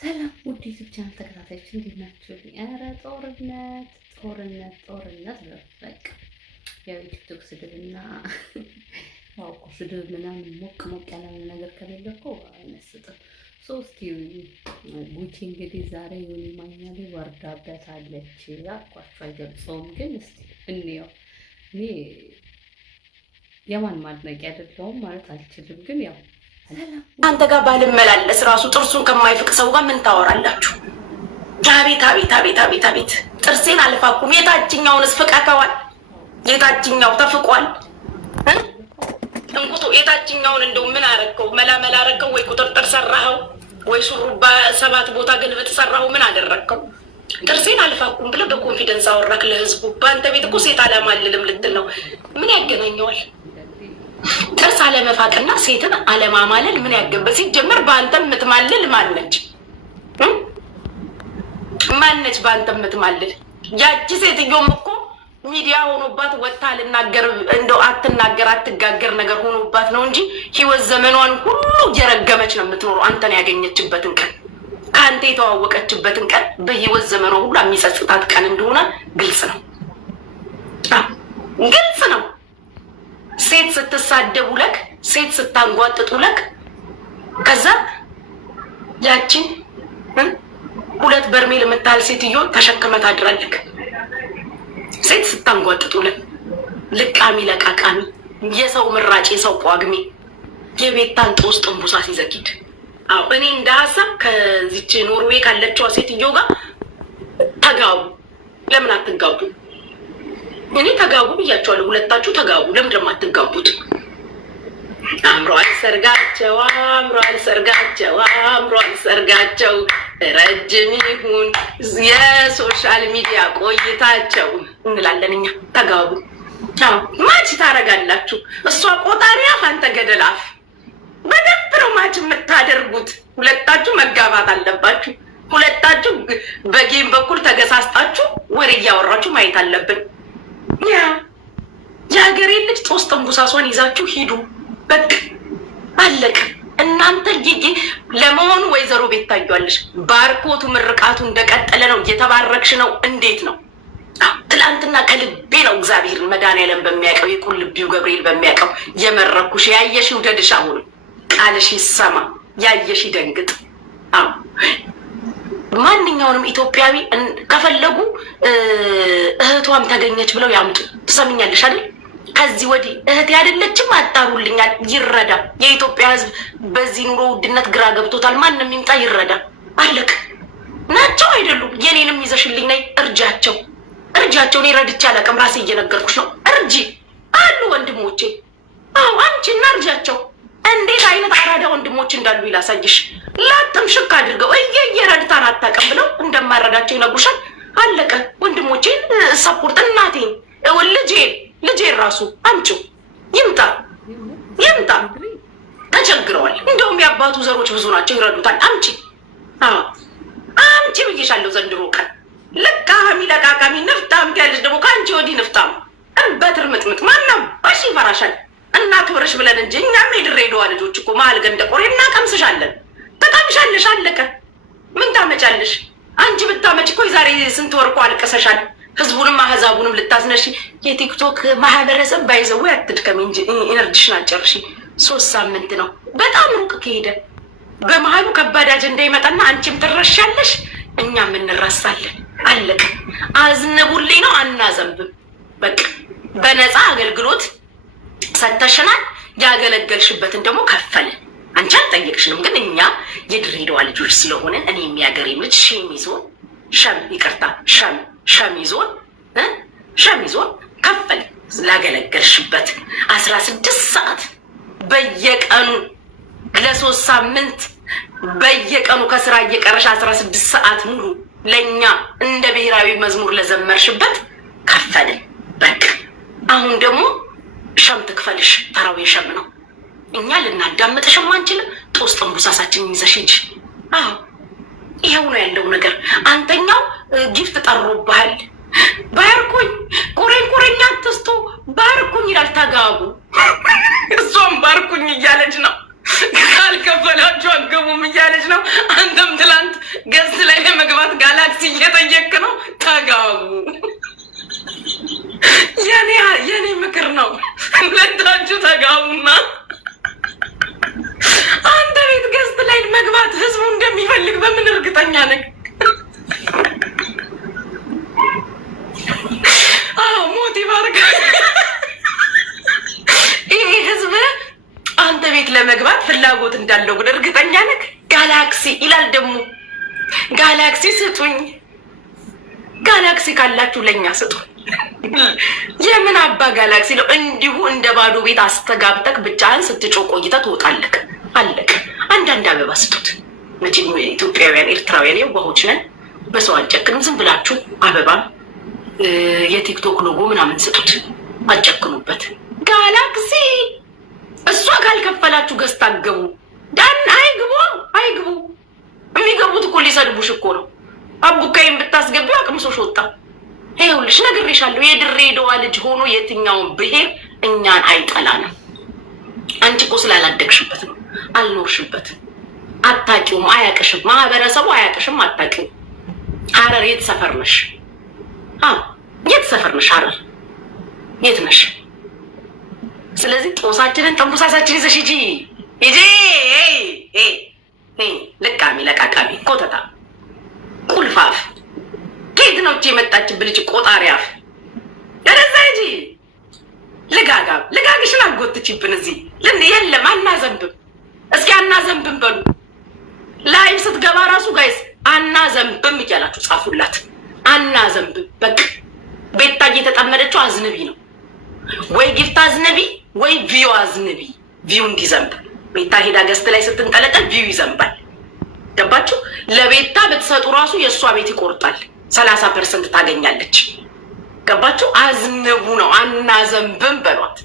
ሰላም ውድ ዩቲዩብ ቻናል ተከታታዮች እንዴት ናችሁ? ኧረ ጦርነት ነው። በቃ ያው ቲክቶክ ስድብና ያው ስድብ ምናምን ሞቅ ያለ ነገር ከሌለ እኮ አይመስጥም። ሶስት ጉቺ እንግዲህ ዛሬ ዮኒ ማኛ ላይ ወርዳበታለች። ያቋቸው አይገልጸውም፣ ግን እስቲ እንየው። እኔ የማን ማድነቂያ አይደለሁም ማለት አልችልም፣ ግን ያው አንተ ጋር ባልመላለስ ራሱ ጥርሱን ከማይፍቅ ሰው ጋር ምን ታወራላችሁ? አቤት ጥርሴን አልፋኩም። የታችኛውንስ ፍቀከዋል? የታችኛው ተፍቋል? እንቁቶ የታችኛውን እንደው ምን አረከው? መላመላ አረከው ወይ ቁጥርጥር ሰራኸው ወይ ሹሩባ 7 ቦታ ግልብጥ ሰራኸው? ምን አደረከው? ጥርሴን አልፋኩም ብለህ በኮንፊደንስ አወራክ ለህዝቡ። በአንተ ቤት እኮ ሴት አለማልልም ልትል ነው። ምን ያገናኘዋል? ጥርስ አለመፋቅና ሴትን አለማማለል ምን ያገበ? ሲጀመር በአንተ የምትማልል ማነች? በአንተ የምትማልል ያቺ ሴትዮም እኮ ሚዲያ ሆኖባት ወጥታ ልናገር እንደው አትጋገር ነገር ሆኖባት ነው እንጂ ህይወት ዘመኗን ሁሉ እየረገመች ነው የምትኖረው። አንተን ያገኘችበትን ቀን ከአንተ የተዋወቀችበትን ቀን በህይወት ዘመኗ ሁሉ የሚጸጽታት ቀን እንደሆነ ግልጽ ነው። ሴት ስትሳደቡ ለክ፣ ሴት ስታንጓጥጡ ለክ፣ ከዛ ያቺን 2 በርሜል የምታህል ሴትዮ ተሸክመት አድራለክ። ሴት ስታንጓጥጡ ለክ፣ ልቃሚ ለቃቃሚ፣ የሰው ምራጭ፣ የሰው ቋግሜ፣ የቤታን ጦስ ጥንቡሳ ሲዘጊድ። አዎ እኔ እንደ ሀሳብ ከዚች ኖርዌይ ካለችዋ ሴትዮ ጋር ተጋቡ። ለምን አትጋቡ? እኔ ተጋቡ ብያቸዋለሁ። ሁለታችሁ ተጋቡ። ለምን ደግሞ አትጋቡት? አምሯል ሰርጋቸው ረጅም ይሁን የሶሻል ሚዲያ ቆይታቸው እንላለን እኛ። ተጋቡ። ማች ታረጋላችሁ። እሷ ቆጣሪያ፣ አንተ ገደላፍ። በደንብ ነው ማች የምታደርጉት። ሁለታችሁ መጋባት አለባችሁ። ሁለታችሁ በጌም በኩል ተገሳስጣችሁ ወሬ እያወራችሁ ማየት አለብን። የሀገሬ ልጅ ጦስ ጥንቡሳሷን ይዛችሁ ሂዱ። በቃ አለቀ። እናንተ ለመሆኑ ወይዘሮ ቤት ታዩአለሽ። ባርኮቱ ምርቃቱ እንደቀጠለ ነው። እየተባረክሽ ነው። እንዴት ነው? ትላንትና ከልቤ ነው እግዚአብሔር መድኃኒዓለም በሚያውቀው የቁልቢው ገብርኤል በሚያውቀው የመረኩሽ። ያየሽ ውደድሽ። አሁን ቃልሽ ይሰማ፣ ያየሽ ይደንግጥ። ማንኛውንም ኢትዮጵያዊ ከፈለጉ እህቷም ተገኘች ብለው ያምጡ። ትሰምኛለሽ አይደል? ከዚህ ወዲህ እህቴ አይደለችም አጣሩልኛል። ይረዳ። የኢትዮጵያ ሕዝብ በዚህ ኑሮ ውድነት ግራ ገብቶታል። ማንም ይምጣ ይረዳ። አለቅ ናቸው አይደሉም? የኔንም ይዘሽልኝ ነይ። እርጃቸው። እኔ ረድቼ አላውቅም። ራሴ እየነገርኩሽ ነው። እርጂ አሉ ወንድሞቼ። አዎ አንቺና እርጃቸው። እንዴት አይነት አራዳ ወንድሞች እንዳሉ ይላሳይሽ። ላጥም ሽክ አድርገው እየረድታን አታውቅም ብለው እንደማረዳቸው ይነግሩሻል። አለቀ። ወንድሞቼን ሰፖርት፣ እናቴን፣ ልጄን ራሱ አምጪው። ይምጣ። ተቸግረዋል። እንደውም የአባቱ ዘሮች ብዙ ናቸው፣ ይረዱታል። አምጪ ብዬሻለሁ። ዘንድሮ ቀን ልቃሚ ለቃቃሚ ንፍጣም ያለች ደግሞ ከአንቺ ወዲህ ንፍጣም በትርምጥምጥ ማነው ባሽ ይፈራሻል። እና ክብርሽ ብለን እንጂ እኛም የድሬዳዋ ልጆች እኮ መሀል ገንደ ቆሬ እናቀምስሻለን። ተቀምሻለሽ። አለቀ። ምን ታመጫለሽ? አንቺ ብታመጭ እኮ የዛሬ ስንት ወር እኮ አልቀሰሻል። ህዝቡንም አህዛቡንም ልታስነሺ። የቲክቶክ ማህበረሰብ ባይዘው አትድከሚ እንጂ ኢነርጂሽን አጨርሺ። 3 ሳምንት ነው። በጣም ሩቅ ከሄደ በመሀሉ ከባድ አጀንዳ ይመጣና አንቺም ትረሻለሽ፣ እኛም እንረሳለን። አለቀ። አዝንቡልኝ ነው፣ አናዘንብም። በቃ በነፃ አገልግሎት ሰተሽናል። ያገለገልሽበትን ደግሞ ከፈልን። አንቺ አልጠየቅሽንም፣ ግን እኛ የድሬዳዋ ልጆች ስለሆነ እኔ የሚያገሬ ልጅ ሸም ይዞን ከፈልን። ላገለገልሽበት 16 ሰዓት በየቀኑ ለ3 ሳምንት በየቀኑ ከስራ እየቀረሽ 16 ሰዓት ሙሉ ለእኛ እንደ ብሔራዊ መዝሙር ለዘመርሽበት ከፈልን። በቃ አሁን ደግሞ ሸም ትክፈልሽ። ተራው የሸም ነው። እኛ ልናዳምጥሽም አንችልም። ጦስ ጥንቡሳሳችን ይዘሽ ሂጂ። ይሄው ነው ያለው ነገር። አንተኛው ጊፍት ጠሮብሃል። ባርኩኝ፣ ቁረኝ አትስቱ፣ ባርኩኝ ይላል። ተጋቡ። እሷም ባርኩኝ እያለች ነው። ካልከፈላችሁ አገቡም እያለች ነው። አንተም ትላንት ጋላክሲ ስጡኝ። ጋላክሲ ካላችሁ ለኛ ስጡ። የምን አባ ጋላክሲ ነው? እንዲሁ እንደ ባዶ ቤት አስተጋብተክ ብቻህን ስትጮህ ቆይተህ ትወጣለህ። አለቅ። አንዳንድ አበባ ስጡት። መቼም ኢትዮጵያውያን ኤርትራውያን የዋሆች ነን። በሰው አንጨክንም። ዝም ብላችሁ አበባ የቲክቶክ ሎጎ ምናምን ስጡት። አጨክኑበት። ጋላክሲ እሷ ካልከፈላችሁ ገዝታ አገቡ ዳን አይግቡ። የሚገቡት እኮ ሊሰድቡሽ እኮ ነው። አቡካይን ብታስገቢው አቅምሶሽ ወጣ። ይኸውልሽ ነግሬሻለሁ። የድሬዳዋ ልጅ ሆኖ የትኛውን ብሄር እኛን አይጠላንም። አንቺ እኮ ስላላደግሽበት ነው። አልኖርሽበትም፣ አታውቂውም፣ አያውቅሽም። ማህበረሰቡ አያውቅሽም፣ አታውቂውም። ሀረር የት ሰፈር ነሽ? የት ሰፈር ነሽ? ሀረር የት ነሽ? ስለዚህ ጦሳችንን ጠንቡሳሳችን ይዘሽ ሂጂ። ልቃሚ ለቃቃሚ ኮተታ ቁልፋፍ ከየት ነው የመጣችብን ልጅ? ቆጣሪ አፍ ደረዛ ሂጂ። ልጋግሽን አጎትችብን እዚህ የለም። አናዘንብም። እስኪ አናዘንብም በሉ። ላይቭ ስትገባ ራሱ ጋይስ አናዘንብም እያላችሁ ጻፉላት። አናዘንብም በቃ። ቤታ እየተጠመደችው አዝንቢ ነው ወይ ጊፍት አዝንቢ ወይ ቪዩ አዝንቢ። ቪዩ እንዲዘንብ ቤታ ሄዳ ገስት ላይ ስትንጠለጠል ቪዩ ይዘንባል። ገባችሁ? ለቤታ ብትሰጡ ራሱ የእሷ ቤት ይቆርጣል። 30% ታገኛለች። ገባችሁ? አዝንቡ ነው። አናዘንብም በሏት።